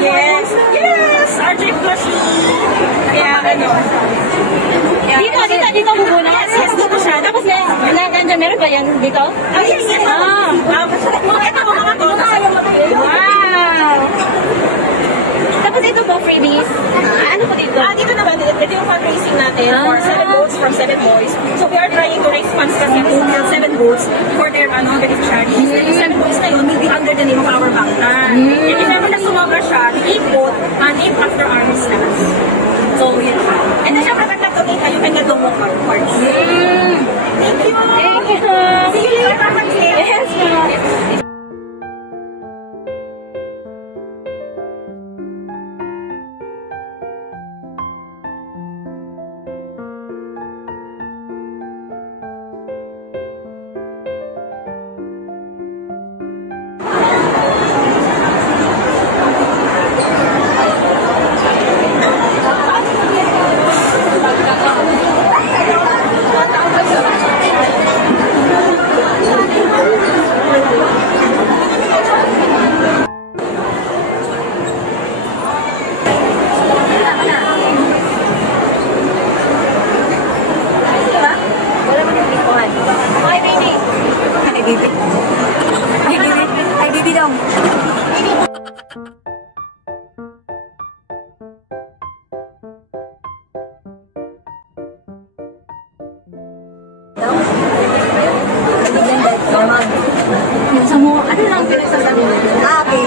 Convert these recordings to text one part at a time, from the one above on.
Yes. Yes. RJ Plushie. Kaya ano. Dito muna. Yes, dito siya. Tapos nandiyan meron ba yan dito? Yes. Ito mga tono. Wow! Tapos ito po, freebies. Ano po dito? Dito naman, ito yung fundraising natin for 7 votes from 7 boys. So we are trying to raise funds kasi to fill 7 votes for their beneficiaries. And yung 7 votes na yun will be under the name of our bankan. And if ever na sumama siya, i-vote name after our stars. So, yun. And then, syempre, pag nag-donate kayo, can get domo cards. Thank you! Thank you! See you later, Marcel! Yes! Sa mo, ano lang pinagsasabi mo? Okay.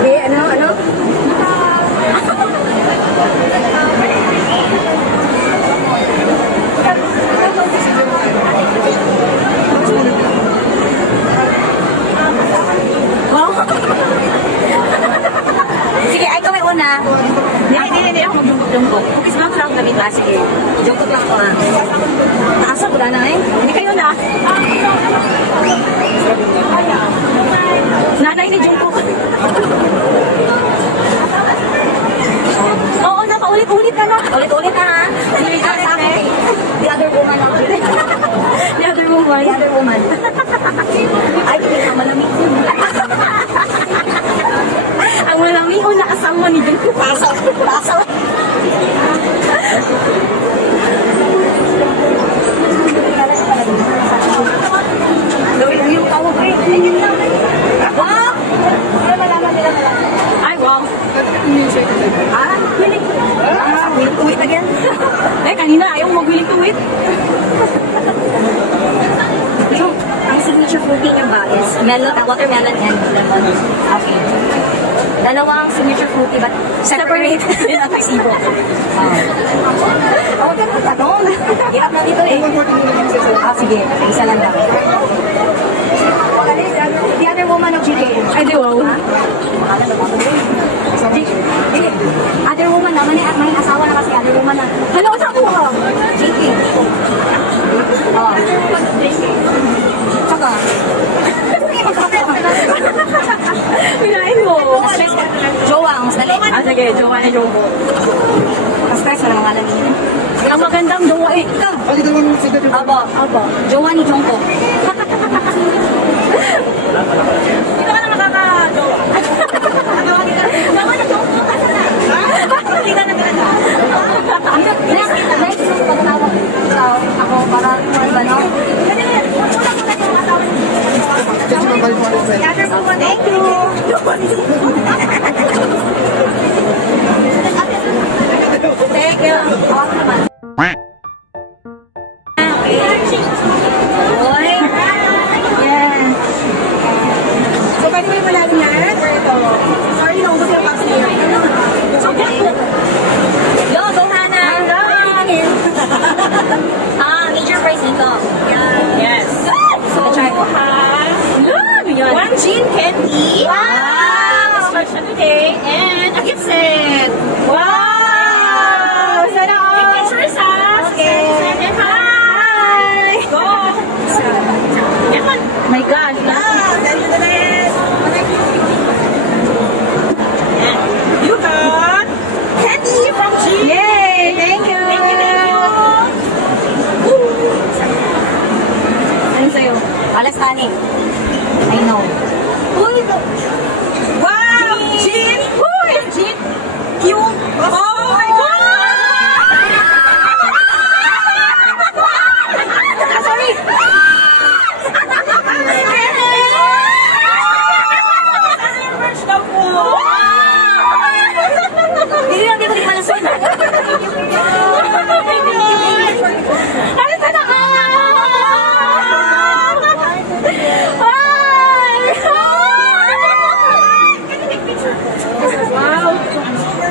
Sige, ano? Wow. Sige, ay kami una. Hindi ako mag-jungkok. Cookies bang lang kami ba? Sige, jungkok lang ako ha. Taasa, wala na eh. Hindi kayo na. Nanay ni Jungkook. Oo, paulit-ulit ka na. Ulit-ulit na ha. Hindi ka sa akin. The other woman ako. The other woman. The other woman. Ay, hindi ka malamig. Ang malamig o nakasama ni Jungkook. Pasaw. Yung tawag eh. Wow! Para malaman nila malaman. Ay, wow. Willing. Willing to wait again. Eh, kanina ayaw mag-willing to wait. Yung, ang signature fruity niya ba is watermelon and lemon. Okay. Dalawang signature fruity but separate. Yun ang resibo. Oh, ganun ka doon. Ihap na dito eh. Sige. Isa lang daw. The other woman of GK. Ay, di wow. Other woman na, may asawa na kasi other woman na. Hala, asawa mo ka? GK. Oo. Saka. Pinain mo. Jowa, ang dali. Sige, jowa na jowa. Stress na mga lalaki. Ang magandang jowa eh. Aba. Jowa ni Jungkook. Dito ka na makaka-jowa. Jowa ni Jungkook. Hindi ka na Next week, pagtawag ako para ba no? Thank you. Thank you. So, pwede mo yung malalim yan?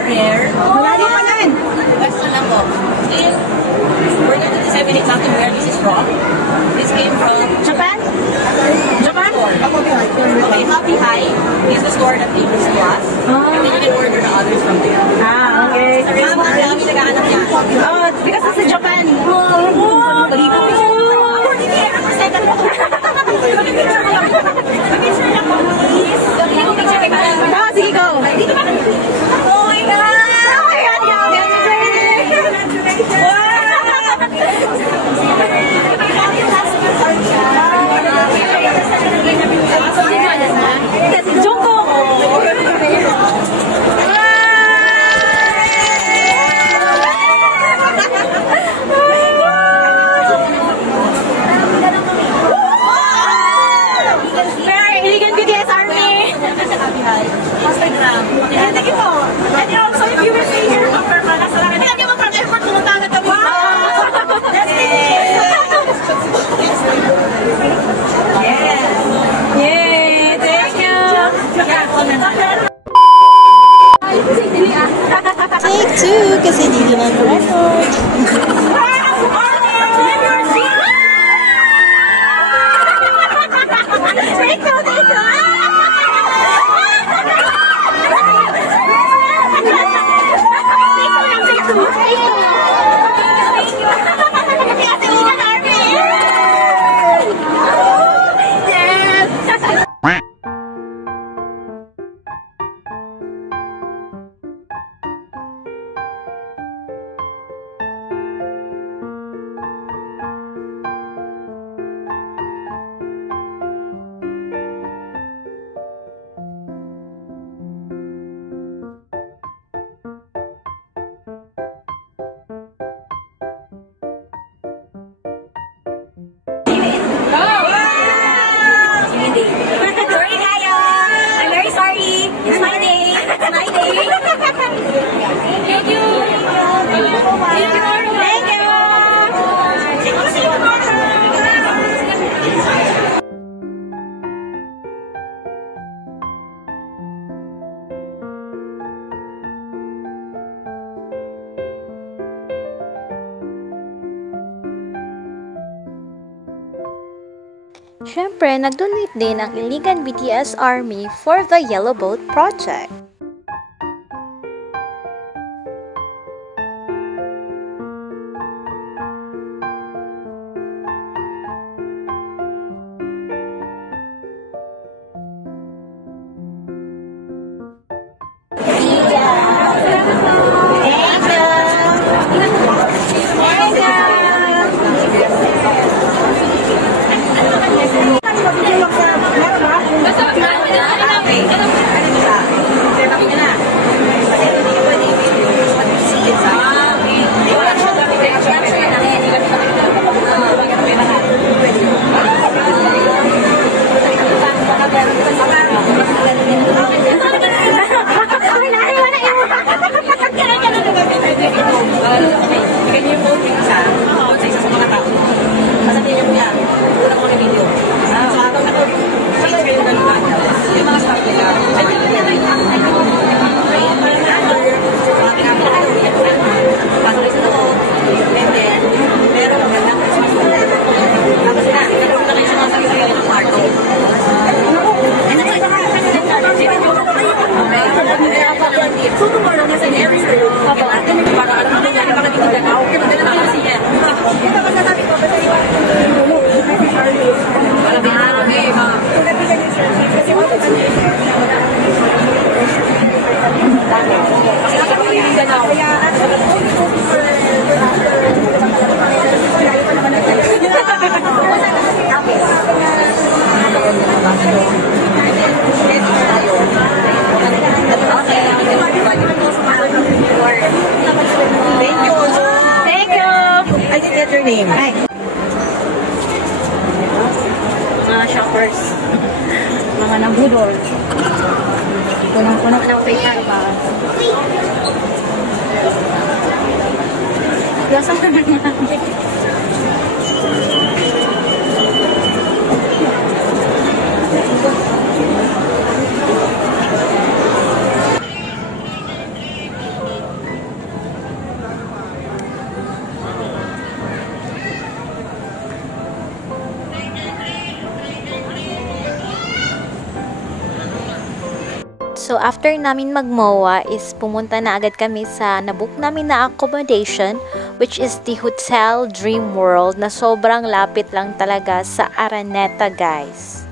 rare. Malayo pa yan. Question lang po. We're going to disseminate something where this is from. This came from Japan? Japan? Okay, Happy High is the store that gave this to us. And then you can order the others from there. Ah, okay. Ang dami naghahanap yan. Oh, because it's in Japan. Balibo. Ako, hindi kaya represent ako. Mag-picture lang. Mag-picture lang po, please. Mag-picture ka lang. Ah, sige, go. Dito ba? Oh my God! Oh my God, Instagram. And thank you po. And also, if you will stay here from Permanas, alam niyo mo from airport, pumunta agad kami. That's it. Yes. Yay! Thank you! Take two kasi hindi na record. Sorry, Kaya. I'm very sorry. It's my day. It's my day. Thank you. Thank you. Thank you. See you tomorrow. Siyempre, nag-donate din ang Iligan BTS Army for the Yellow Boat Project. Mga shoppers. Mga nabudol. Punong-puno ng paper ba? Lasa na naman. After namin mag-MOA is pumunta na agad kami sa nabook namin na accommodation, which is the Hotel Dream World, na sobrang lapit lang talaga sa Araneta, guys.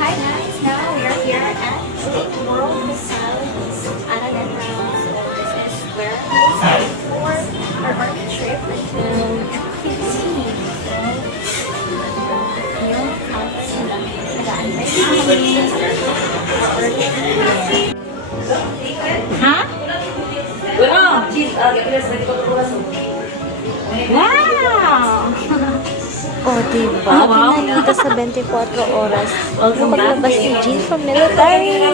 Hi guys, now we are here at Dream World Hotel Araneta. So this is where we stay for our army trip until QC. So, yung campus nila. Nag-aantay namin for our trip. Ha? Oh! Wow! O, diba? Pinakita sa 24 oras. Paglabas ni Jean from military.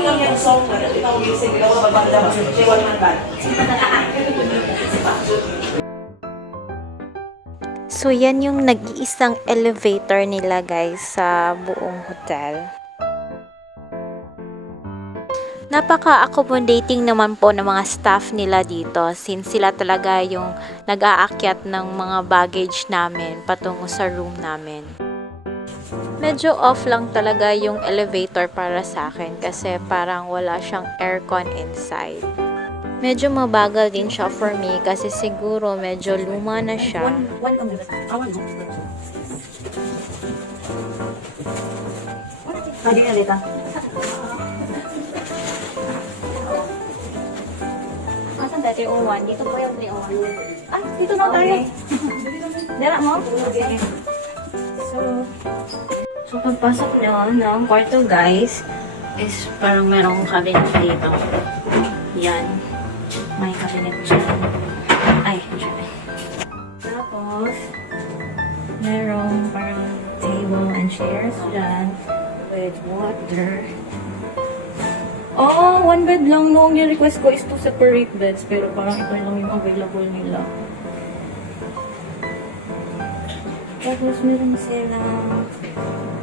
So, yan yung nag-iisang elevator nila, guys, sa buong hotel. Napaka-accommodating naman po ng mga staff nila dito, since sila talaga yung nag-aakyat ng mga baggage namin patungo sa room namin. Medyo off lang talaga yung elevator para sa akin kasi parang wala siyang aircon inside. Medyo mabagal din siya for me kasi siguro medyo luma na siya. Asan tayo? 301. Dito po yung 301. Ah, dito na tayo. Dala mo? So pagpasok nyo ng kwarto, guys, is parang merong cabinet dito. Yan. May cabinet dyan. Ay, dyan. Tapos, merong parang table and chairs dyan with water. Oh, one bed lang nung yung request ko is to separate beds, pero parang ito lang yung available nila. Tapos meron sila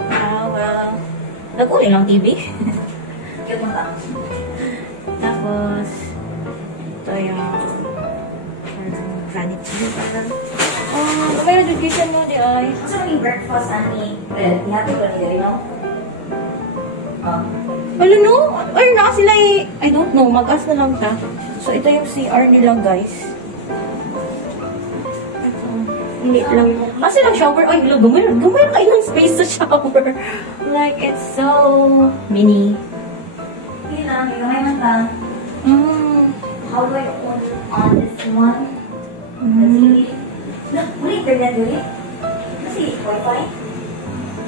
towel. Nag-uli lang TV. Tapos ito yung parang vanity. Parang may education mo di ay. Asa maging breakfast ani? Ihati ko nila, no? Ano no? Ay, naka sila eh. I don't know. Mag-as na lang ta. So, ito yung CR nila, guys. Ito. Limit lang. Kasi lang shower. Ay, gamay na kayo ng space sa shower. Like, it's so mini. Hindi na, may gamay man ta. How do I on this one? Look, wala internet yun eh. Kasi Wi-Fi.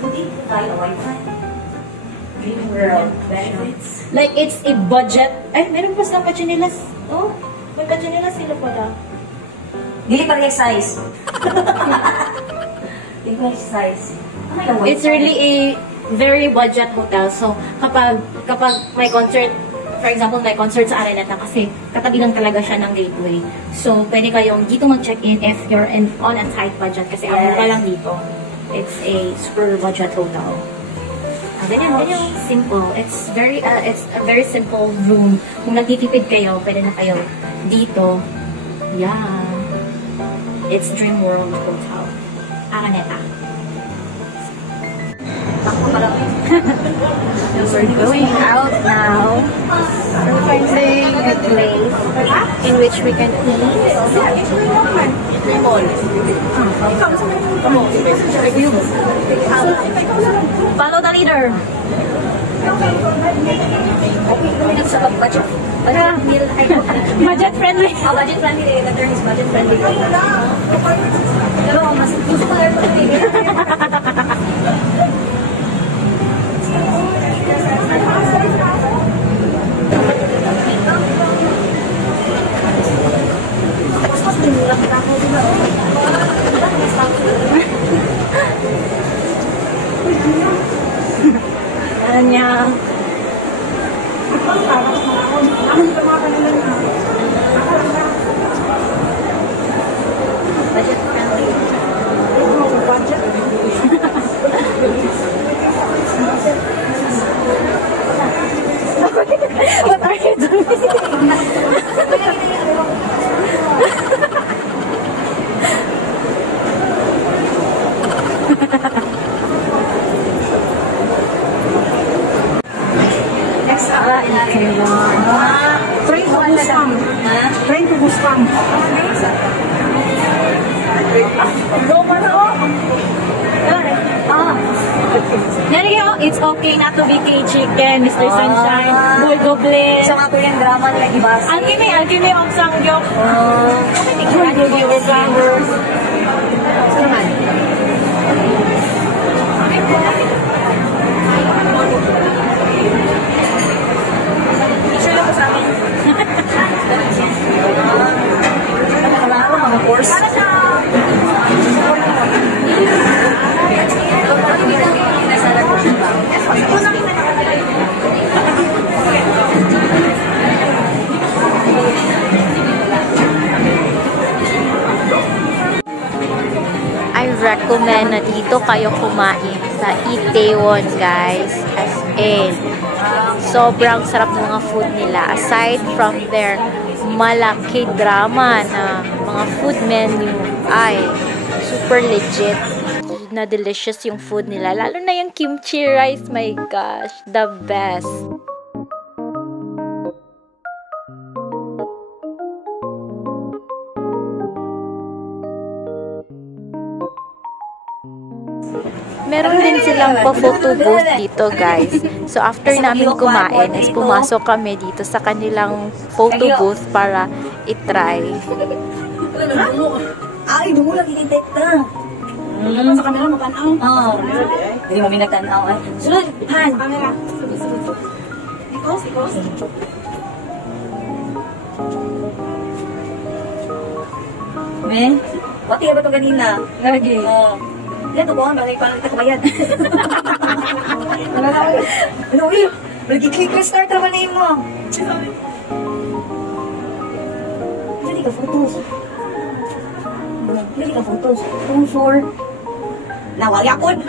Pwede tayo na Wi-Fi. Dream World benefits. Like, it's a budget. Ay, meron pa sa pachinelas. Oh, may pachinelas sila pala. Dili pa rin size. Dili pa rin size. It's really a very budget hotel. So, kapag may concert, for example, may concert sa Araneta kasi katabi lang talaga siya ng gateway. So, pwede kayong dito mag-check-in if you're on a tight budget kasi ang mura lang dito. It's a super budget hotel. Ganyan simple. It's a very simple room. Kung nagtitipid kayo, pwede na kayo dito. Yeah. It's Dream World Hotel. Araneta. We're going out now. We're finding a place in which we can eat. Follow the leader. Budget. Budget friendly. Budget friendly. The term is budget friendly. Pero mas gusto ko Kanya. budget friendly. Itaewon. Train to Busan. Train to Busan. Roma na oh. It's okay not to be K-Chicken, Mr. Sunshine, Bull Goblin. So nga Korean drama nila ibas. Alchemy of Sangyok. Alchemy of Sangyok. So naman. Teacher lang po sa amin. Nakakala ko mga course. I recommend na dito kayo kumain sa Itaewon, guys. As in, sobrang sarap ng mga food nila. Aside from their malaki drama na mga food menu, ay super legit na delicious yung food nila. Lalo na yung kimchi rice, my gosh, the best. Meron din silang pa-photo booth dito, guys. So, after namin kumain, is pumasok kami dito sa kanilang photo booth para itry. Ay, dumula, tinitake na. Sa camera mo tanaw. Oo. Hindi mo minagtanaw. Sunod, Han. Camera. Ikos. Men, wati ba ito kanina? Lagi. Oo. Yan, tubuhan, bagay pa lang ito kabayad. Ano, Will? Lagi-click na start naman na mo. Dali ka photos. Dali ka photos. Room 4. Nawagapon.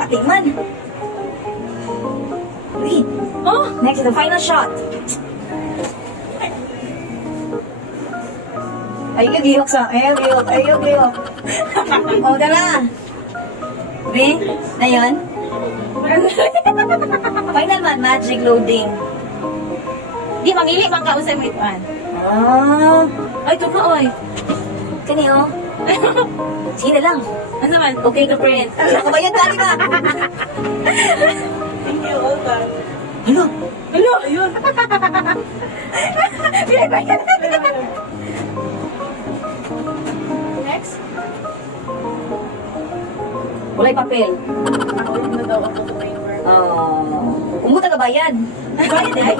Ating man. Wait. Oh, next, the final shot. Ayaw gihok sa, ayaw gihok. O, dala. Be, na yun? Final man, magic loading. Di, mamili bang kausay mo ituan? Ay, ito ka, oy. Kani, oh. Sige lang. Ano naman? Okay ka, friend. Nakabayad ka, di ba? Thank you, all time. Ano? Ayun. Next. Walay papel. Ako na daw ako sa paper. Umuta ka bayad. Bayad eh.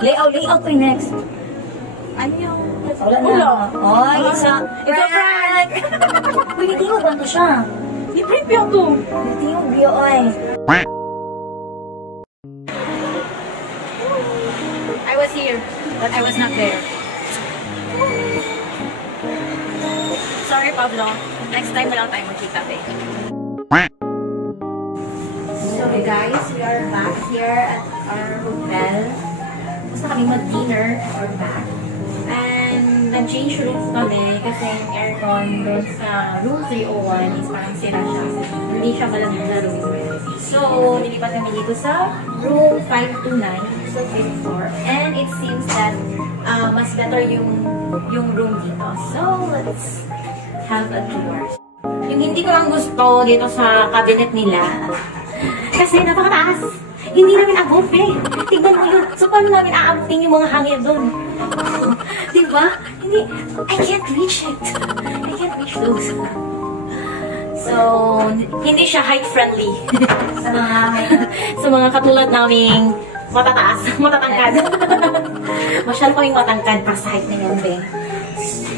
Layout ko yung next. Ano yung... Wala na. Oy, isa. Prank! Uy, nitingog ba ito siya? I-print yung to. Nitingog biyo, oy. I was here, but I was not there. Sorry, Pablo. Next time na lang tayo magkita, eh. So, guys, we are back here at our hotel. Gusto kami mag-dinner at our back. And nag-change rooms kami kasi yung aircon doon sa room 301 is parang sira siya. Hindi siya malamig na room. So, nilipat kami dito sa room 529, so 5th floor. And it seems that mas better yung room dito. So, let's have a tour. Yung hindi ko lang gusto dito sa cabinet nila kasi napakataas. Hindi namin abot eh. Tignan mo yun. So, paano namin aabutin yung mga hangin doon? Diba? Hindi. I can't reach it. I can't reach those. So, hindi siya height-friendly. sa mga katulad naming matataas, matatangkad. Masyal kaming matangkad para sa height na yun, be.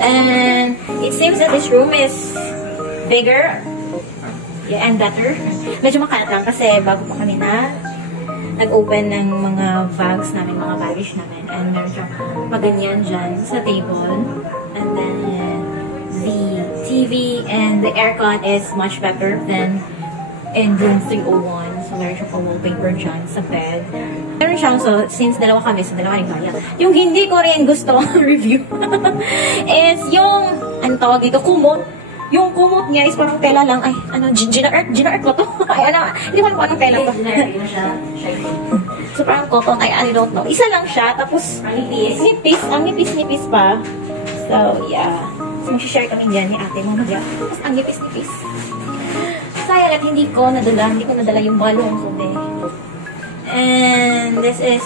And it seems that this room is bigger and better. Medyo makalat lang kasi bago pa kami nag-open ng mga bags namin, mga baggage namin. And meron siyang maganyan dyan sa table. And then the TV and the aircon is much better than in room 301. So meron siyang wallpaper dyan sa bed. Meron siyang, so since dalawa kami, so dalawa rin kaya. Yung hindi ko rin gusto review is yung, ano tawag dito, kumot. Yung kumot niya is parang tela lang. Ay, ano, Gina Earth ba to? Ay, ano, hindi ko alam kung anong tela to. So, parang cotton, I don't know. Isa lang siya, tapos, nipis pa. So, yeah. So, mag-share kami dyan ni ate mo. Tapos, ang nipis-nipis. Sayang at hindi ko nadala yung balong kundi. And this is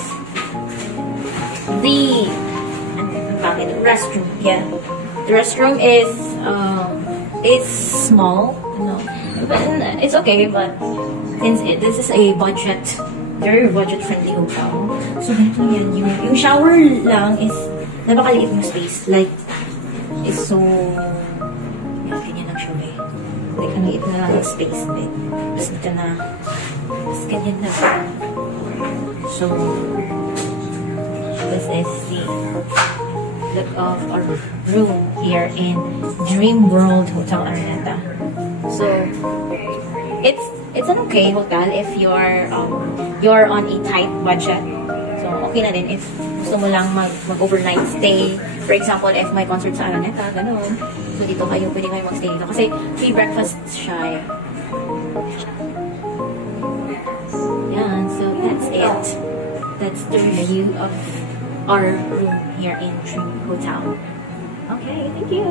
the restroom. Yeah. The restroom is it's small, but it's okay. But since this is a very budget friendly hotel, so ganito yan. Yung shower lang is napakaliit yung space. Like, is so ganyan lang siya eh. Like, ang liit na lang yung space bed. Tapos dito na, tapos ganyan na. So, this is the look of our room here in Dream World Hotel Araneta. So, it's an okay hotel if you're on a tight budget. So, okay na din if gusto mo lang mag-overnight stay. For example, if may concert sa Araneta, ganun. So, dito pwede kayo mag-stay dito. Kasi free breakfast siya. Yan, so that's it. That's the review of our room here in Dream Hotel. Okay, thank you.